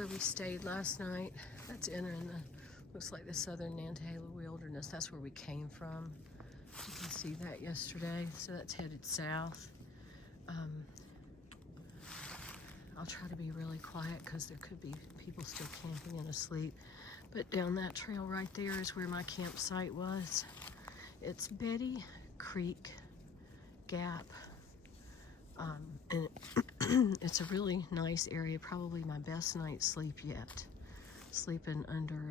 where we stayed last night. That's entering the, looks like the southern Nantahala Wilderness. That's where we came from. You can see that yesterday. So that's headed south. I'll try to be really quiet because there could be people still camping and asleep. But down that trail right there is where my campsite was. It's Betty Creek Gap. And it's a really nice area, probably my best night's sleep yet. Sleeping under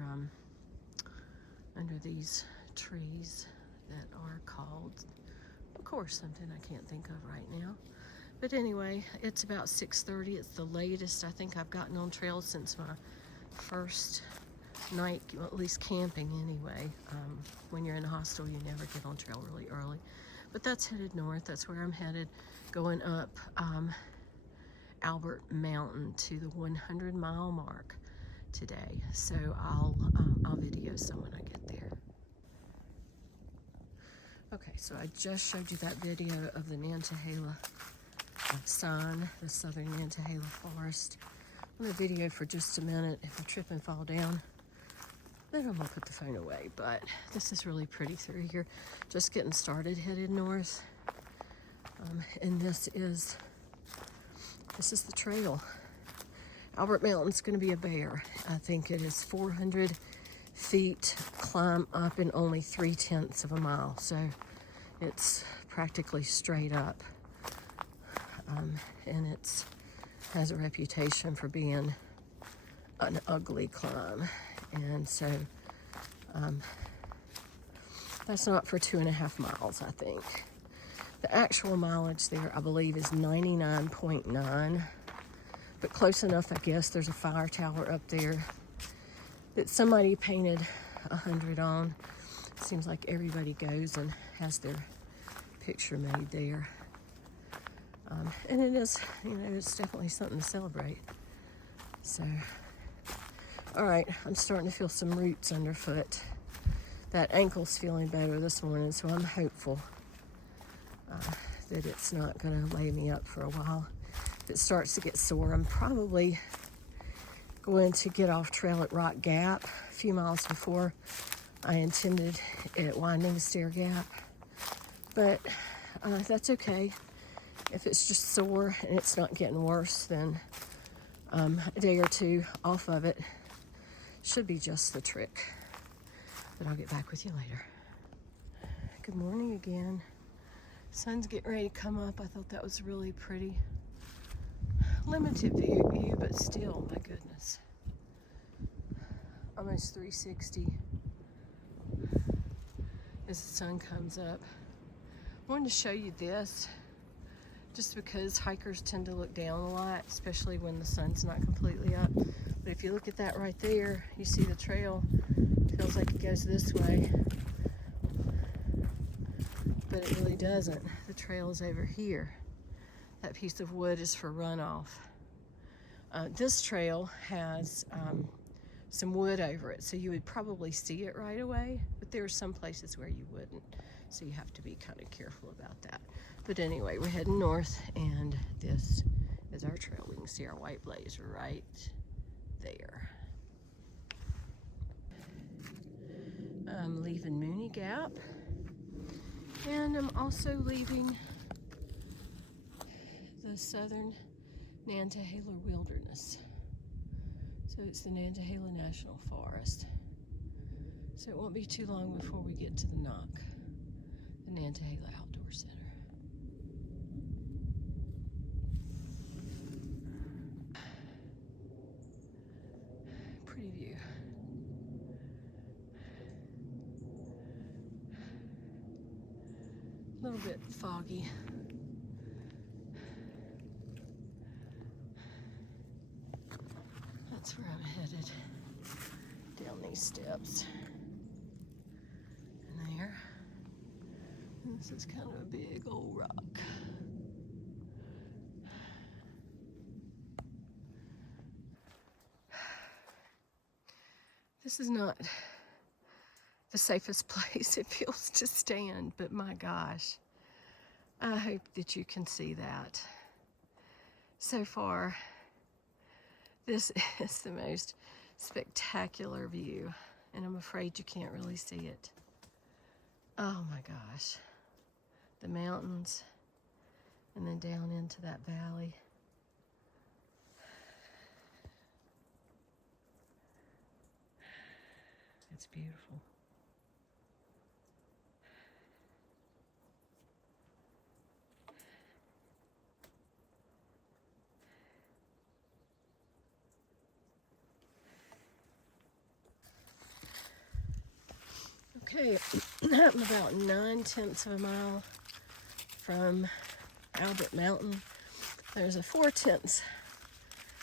these trees that are called, of course, something I can't think of right now. But anyway, it's about 6:30. It's the latest I think I've gotten on trail since my first night, well, at least camping anyway. When you're in a hostel, you never get on trail really early. But that's headed north. That's where I'm headed, going up Albert Mountain to the 100-mile mark today. So I'll video some when I get there. Okay, so I just showed you that video of the Nantahala sign, the southern Nantahala forest. I'm gonna video for just a minute. If I trip and fall down, then I'm gonna put the phone away. But this is really pretty through here. Just getting started, headed north. And this is the trail. Albert Mountain's gonna be a bear. I think it is 400 feet climb up in only 3/10 of a mile. So it's practically straight up. And it has a reputation for being an ugly climb. And so that's not for 2.5 miles, I think. The actual mileage there, I believe, is 99.9, but close enough, I guess. There's a fire tower up there that somebody painted 100 on. Seems like everybody goes and has their picture made there. And it is, you know, it's definitely something to celebrate. So, all right, I'm starting to feel some roots underfoot. That ankle's feeling better this morning, so I'm hopeful that it's not gonna lay me up for a while. If it starts to get sore, I'm probably going to get off trail at Rock Gap a few miles before I intended at Winding Stair Gap. But that's okay. If it's just sore and it's not getting worse, then a day or two off of it should be just the trick. But I'll get back with you later. Good morning again. Sun's getting ready to come up. I thought that was really pretty. Limited view, but still, my goodness. Almost 360 as the sun comes up. I wanted to show you this just because hikers tend to look down a lot, especially when the sun's not completely up. But if you look at that right there, you see the trail. It feels like it goes this way, but it really doesn't. The trail is over here. That piece of wood is for runoff. This trail has some wood over it, so you would probably see it right away, but there are some places where you wouldn't, so you have to be kind of careful about that. But anyway, we're heading north, and this is our trail. We can see our white blazer right there. I'm leaving Mooney Gap, and I'm also leaving the southern Nantahala Wilderness. So it's the Nantahala National Forest. So it won't be too long before we get to the NOC, the Nantahala Outdoor Center. Pretty view. A little bit foggy. That's where I'm headed, down these steps. And there. And this is kind of a big old rock. This is not the safest place it feels to stand, but my gosh, I hope that you can see that. So far, This is the most spectacular view, and I'm afraid you can't really see it. Oh my gosh. The mountains, and then down into that valley. It's beautiful. Okay, I'm about 9/10 of a mile from Albert Mountain. There's a 4/10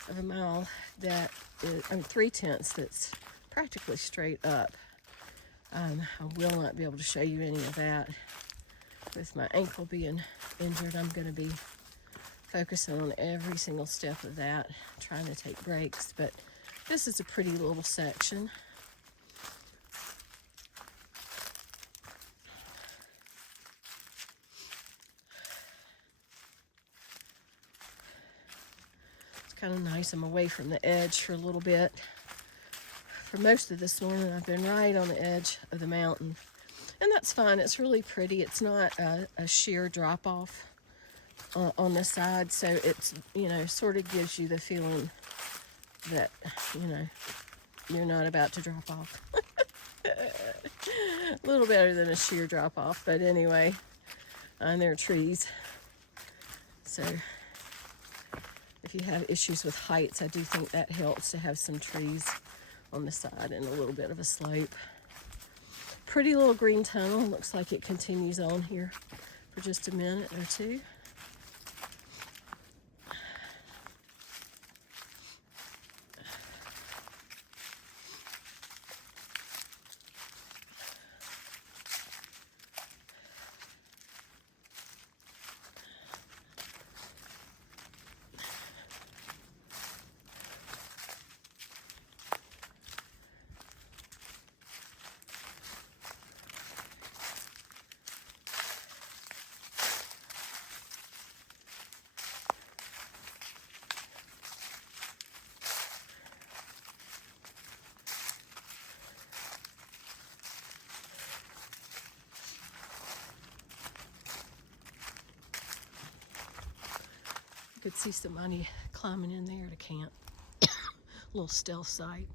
of a mile that is, 3/10 that's practically straight up. I will not be able to show you any of that. With my ankle being injured, I'm going to be focusing on every single step of that, trying to take breaks. But this is a pretty little section. Kind of nice. I'm away from the edge for a little bit. For most of this morning, I've been right on the edge of the mountain, and that's fine. It's really pretty. It's not a sheer drop off on the side, so it's, you know, sort of gives you the feeling that, you know, you're not about to drop off. A little better than a sheer drop off, but anyway, and there are trees, so if you have issues with heights, I do think that helps to have some trees on the side and a little bit of a slope. Pretty little green tunnel. Looks like it continues on here for just a minute or two. You could see somebody climbing in there to camp. A little stealth site.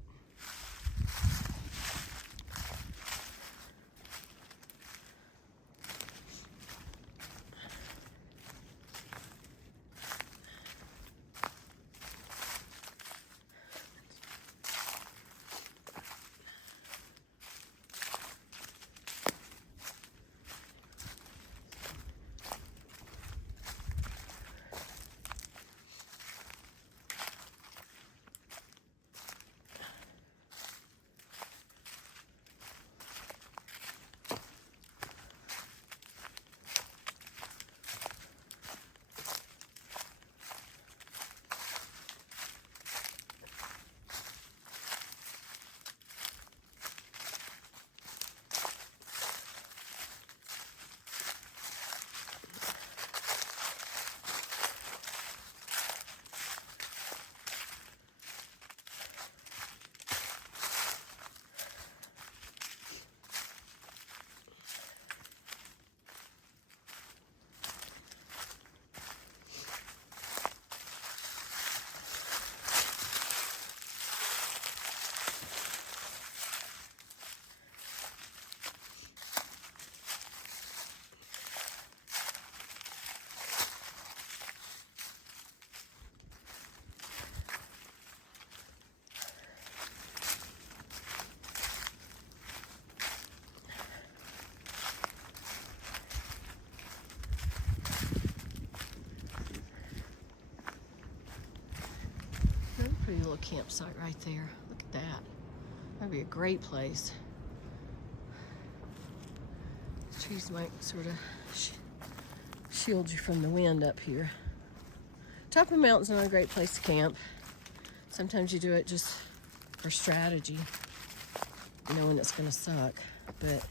Pretty little campsite right there. Look at that. That'd be a great place. These trees might sort of shield you from the wind up here. Top of the mountain's not a great place to camp. Sometimes you do it just for strategy, knowing it's going to suck. But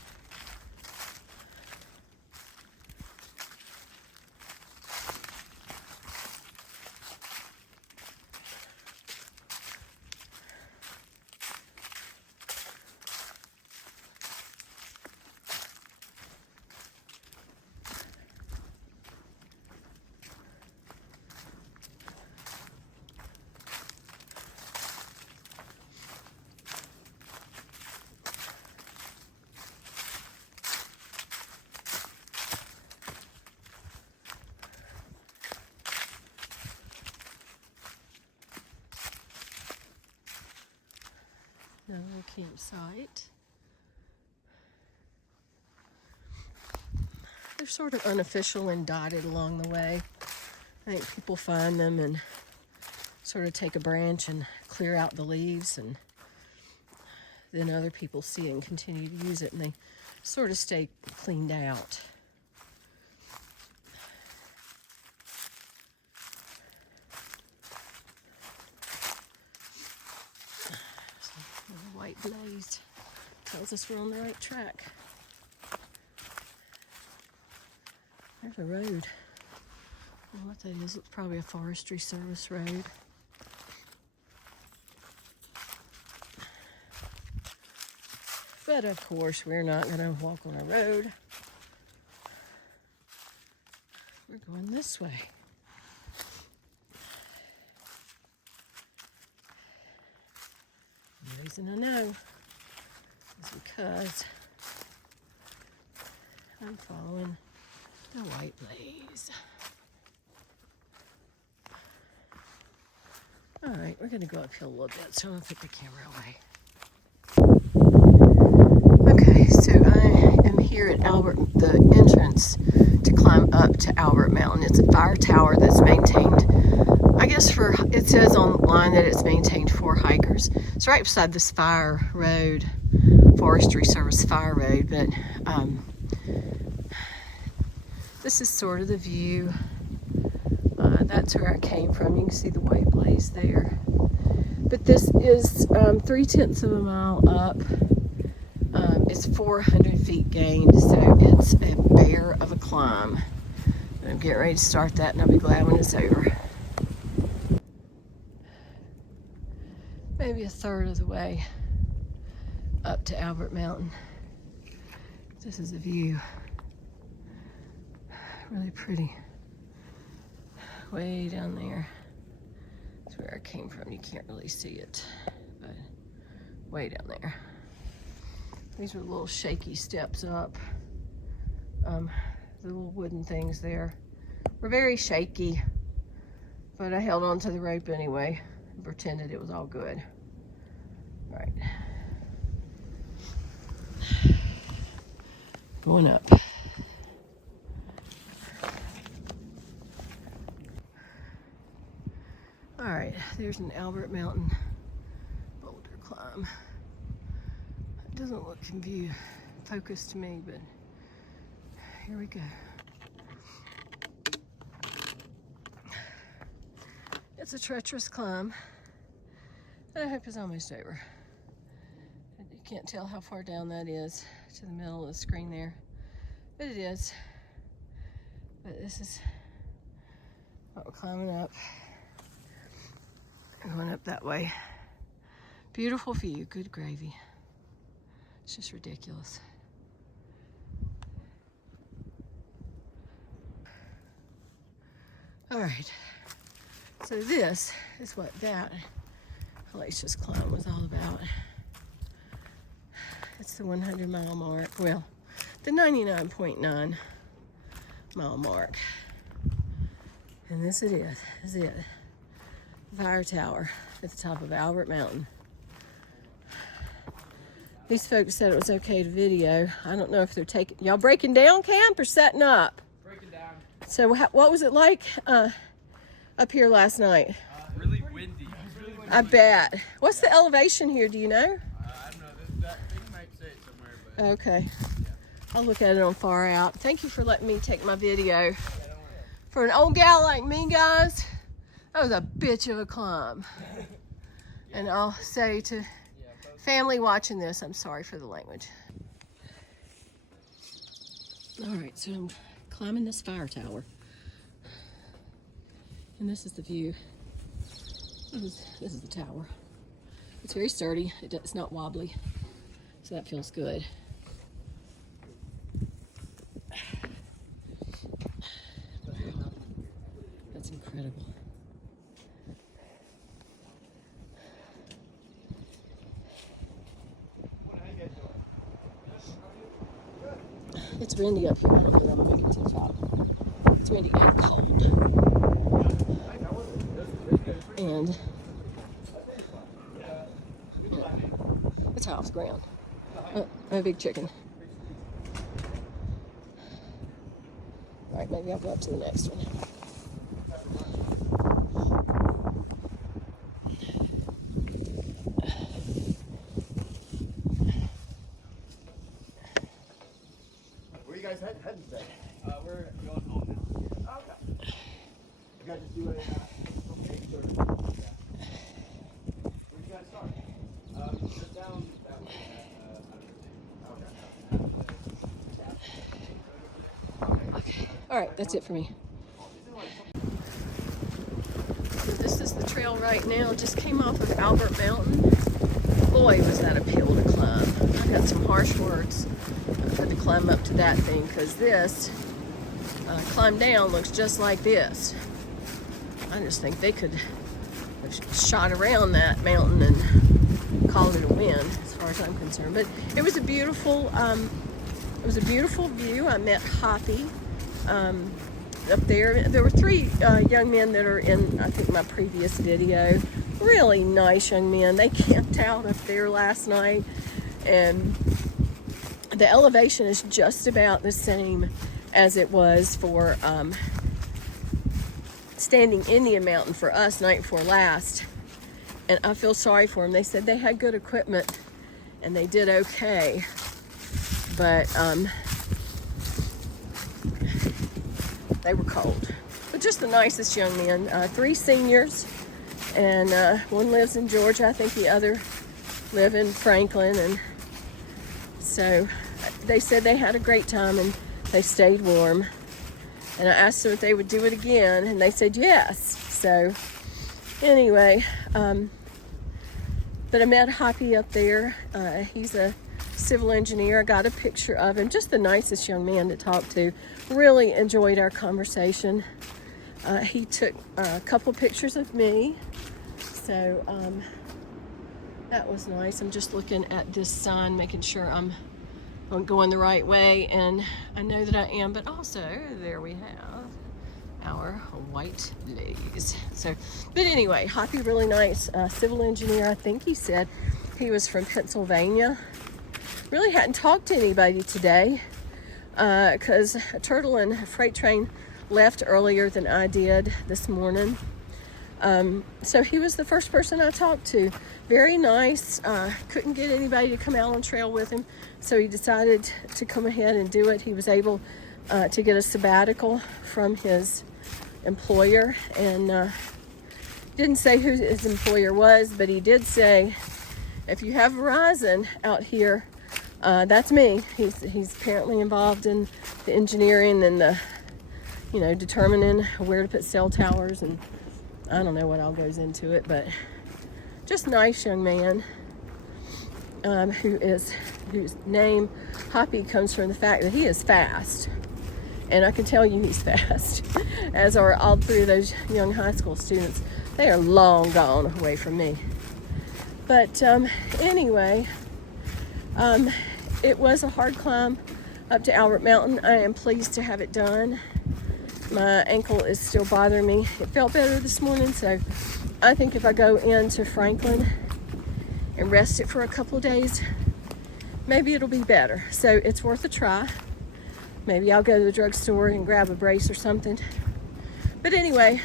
Another campsite. They're sort of unofficial and dotted along the way. I think people find them and sort of take a branch and clear out the leaves, and then other people see it and continue to use it, and they sort of stay cleaned out. White blaze tells us we're on the right track. There's a road. I don't know what that is. It's probably a Forestry Service road. But of course, we're not going to walk on a road. We're going this way. The reason I know is because I'm following the white blaze. All right, we're gonna go uphill a little bit, so I'm gonna put the camera away. Okay, so I am here at the entrance to climb up to Albert Mountain. It's a fire tower that's maintained, I guess it says online that it's maintained for hikers. It's right beside this fire road, Forestry Service fire road, but this is sort of the view. That's where I came from. You can see the white blaze there. But this is 3/10 of a mile up. It's 400 feet gained, so it's a bear of a climb. I'm getting ready to start that, and I'll be glad when it's over. Maybe a third of the way up to Albert Mountain. This is a view. Really pretty. Way down there. That's where I came from. You can't really see it, but way down there. These are little shaky steps up. The little wooden things there were very shaky, but I held on to the rope anyway and pretended it was all good. All right. Going up. All right, there's an Albert Mountain boulder climb. It doesn't look focused to me, but here we go. It's a treacherous climb, but I hope it's almost over. You can't tell how far down that is to the middle of the screen there, but it is. But this is what we're climbing up. Going up that way. Beautiful view, good gravy. It's just ridiculous. All right, so this is what that hellacious climb was all about. It's the 100-mile mark, well, the 99.9 mile mark. And this is it. Fire tower at the top of Albert Mountain. These folks said it was okay to video. I don't know if they're y'all breaking down camp or setting up? Breaking down. So what was it like up here last night? Really windy. I bet. What's the elevation here, do you know? I don't know, that thing might say it somewhere, but... Okay. Yeah. I'll look at it on Far Out. Thank you for letting me take my video. For an old gal like me, guys, that was a bitch of a climb. And I'll say to family watching this, I'm sorry for the language. All right, so I'm climbing this fire tower. And this is the view. This is the tower. It's very sturdy. It's not wobbly, so that feels good. That's incredible. It's windy up here. I don't think I'm gonna make it to the top. It's windy and cold. And It's high off the ground. A big chicken. All right, maybe I'll go up to the next one. Where you guys heading today? We're going home now. Okay. You guys just do a okay, sure. Where you guys start? Just down that way. All right, that's it for me. So this is the trail right now. Just came off of Albert Mountain. Boy, was that a hill to climb. I got some harsh words for the climb up to that thing, because this climb down looks just like this. I just think they could have shot around that mountain and called it a win, as far as I'm concerned. But it was a beautiful view. I met Hoppy up there. There were three young men that are in, I think, my previous video. Really nice young men. They camped out up there last night, and the elevation is just about the same as it was for standing Indian Mountain for us night before last. And I feel sorry for them. They said they had good equipment and they did okay, but they were cold. But just the nicest young men. Three seniors, and one lives in Georgia. I think the other live in Franklin. And so they said they had a great time and they stayed warm. And I asked them if they would do it again, and they said yes. So anyway, but I met Hoppy up there. He's a civil engineer. I got a picture of him. Just the nicest young man to talk to. Really enjoyed our conversation. He took a couple pictures of me. So that was nice. I'm just looking at this sign, making sure I'm going the right way, and I know that I am. But also, there we have our white lilies. So, but anyway, Hoppy, really nice civil engineer. I think he said he was from Pennsylvania. Really hadn't talked to anybody today because a turtle and a freight train left earlier than I did this morning. So he was the first person I talked to. Very nice. Couldn't get anybody to come out on trail with him, so he decided to come ahead and do it. He was able to get a sabbatical from his employer, and didn't say who his employer was, but he did say, if you have Verizon out here, that's me. He's apparently involved in the engineering and the, determining where to put cell towers, and I don't know what all goes into it, but just nice young man, whose name Hoppy comes from the fact that he is fast. And I can tell you he's fast, as are all three of those young high school students. They are long gone away from me. But anyway, it was a hard climb up to Albert Mountain. I am pleased to have it done. My ankle is still bothering me. It felt better this morning, so I think if I go into Franklin and rest it for a couple of days, maybe it'll be better. So it's worth a try. Maybe I'll go to the drugstore and grab a brace or something. But anyway,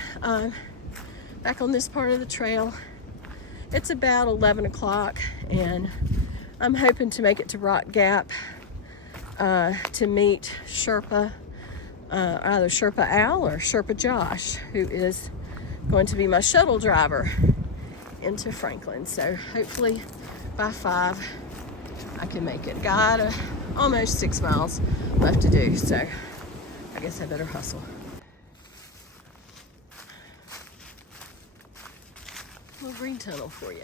back on this part of the trail, it's about 11 o'clock, and I'm hoping to make it to Rock Gap to meet Sherpa, either Sherpa Al or Sherpa Josh, who is going to be my shuttle driver into Franklin. So hopefully by 5 I can make it. Got almost 6 miles left to do, so I guess I better hustle. A little green tunnel for you.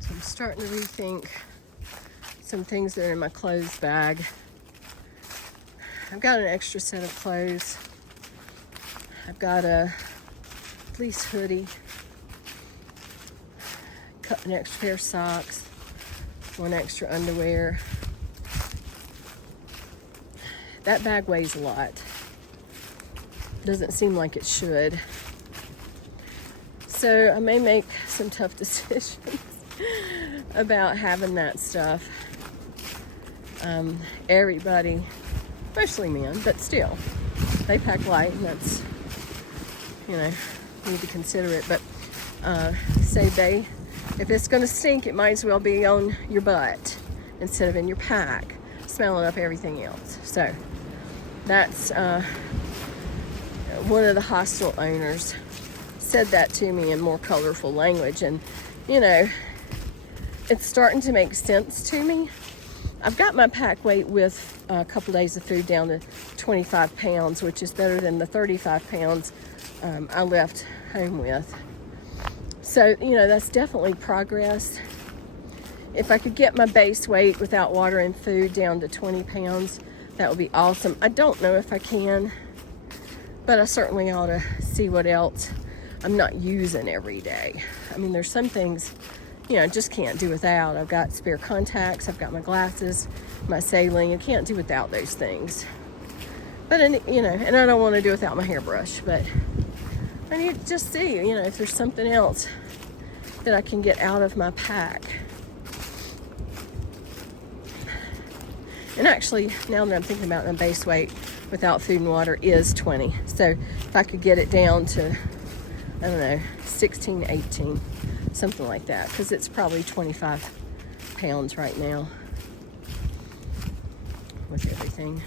So I'm starting to rethink some things that are in my clothes bag. I've got an extra set of clothes. I've got a fleece hoodie, an extra pair of socks, one extra underwear. That bag weighs a lot. Doesn't seem like it should. So I may make some tough decisions about having that stuff. Everybody, especially men, but still, they pack light, and that's, you know, you need to consider it. But say if it's going to stink, it might as well be on your butt instead of in your pack, smelling up everything else. So that's one of the hostel owners said that to me in more colorful language, and you know, it's starting to make sense to me. I've got my pack weight with a couple days of food down to 25 pounds, which is better than the 35 pounds I left home with. So, you know, that's definitely progress. If I could get my base weight without water and food down to 20 pounds, that would be awesome. I don't know if I can, but I certainly ought to see what else I'm not using every day. I mean, there's some things, you know, I just can't do without. I've got spare contacts, I've got my glasses, my saline. You can't do without those things. But, you know, and I don't want to do without my hairbrush, but I need to just see, you know, if there's something else that I can get out of my pack. And actually, now that I'm thinking about it, my base weight without food and water is 20. So if I could get it down to, I don't know, 16, 18, something like that, because it's probably 25 pounds right now with everything.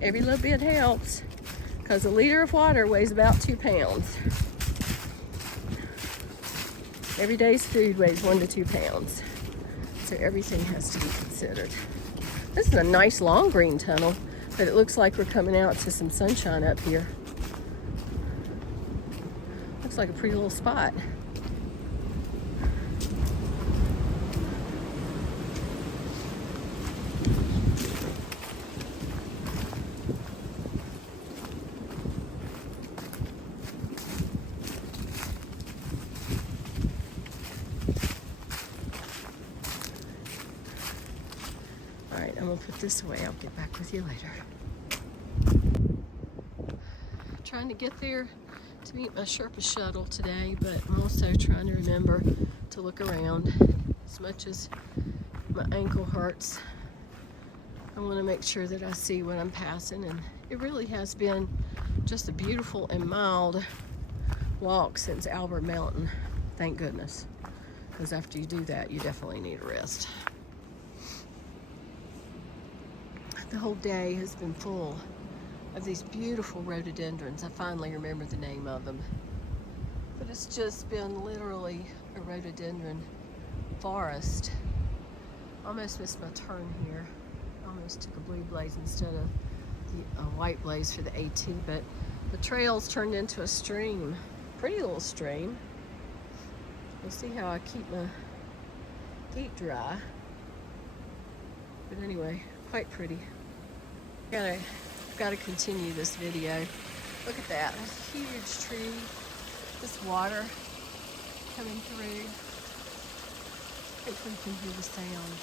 Every little bit helps, because a liter of water weighs about 2 pounds. Every day's food weighs 1 to 2 pounds. So everything has to be considered. This is a nice long green tunnel, but it looks like we're coming out to some sunshine up here. Looks like a pretty little spot. Alright, I'm going to put this away. I'll get back with you later. Trying to get there to meet my Sherpa shuttle today, but I'm also trying to remember to look around. As much as my ankle hurts, I want to make sure that I see what I'm passing, and it really has been just a beautiful and mild walk since Albert Mountain, thank goodness, because after you do that, you definitely need a rest. The whole day has been full of these beautiful rhododendrons. I finally remember the name of them. But it's just been literally a rhododendron forest. Almost missed my turn here. Almost took a blue blaze instead of a white blaze for the AT, but the trail's turned into a stream. Pretty little stream. We'll see how I keep my feet dry. But anyway, quite pretty. I've got to continue this video. Look at that, a huge tree. This water coming through. Hopefully you can hear the sound.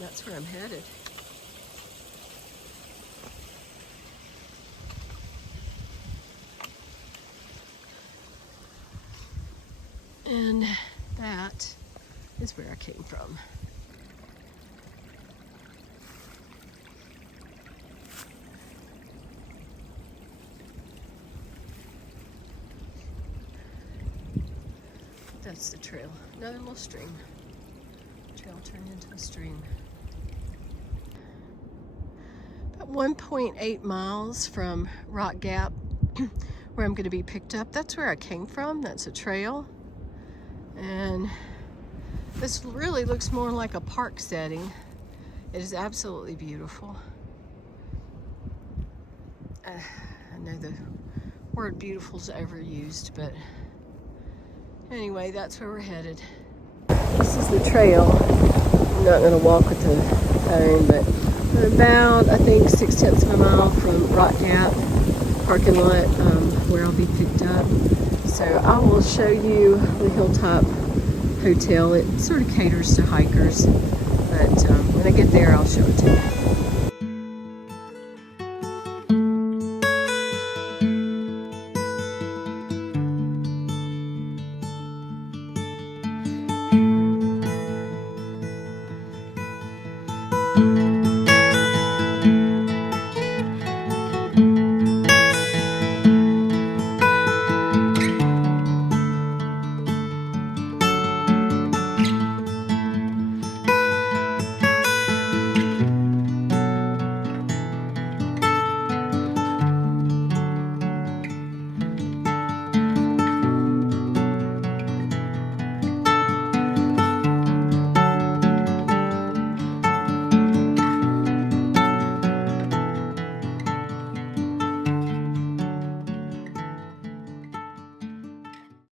That's where I'm headed. And that is where I came from. That's the trail. Another little stream. Trail turned into a stream. About 1.8 miles from Rock Gap, where I'm going to be picked up. That's where I came from. That's a trail. And this really looks more like a park setting. It is absolutely beautiful. I know the word beautiful is overused, but anyway, that's where we're headed. This is the trail. I'm not going to walk with the phone, but about, I think, 6/10 of a mile from Rock Gap parking lot where I'll be picked up. So I will show you the Hilltop Hotel. It sort of caters to hikers, but when I get there, I'll show it to you.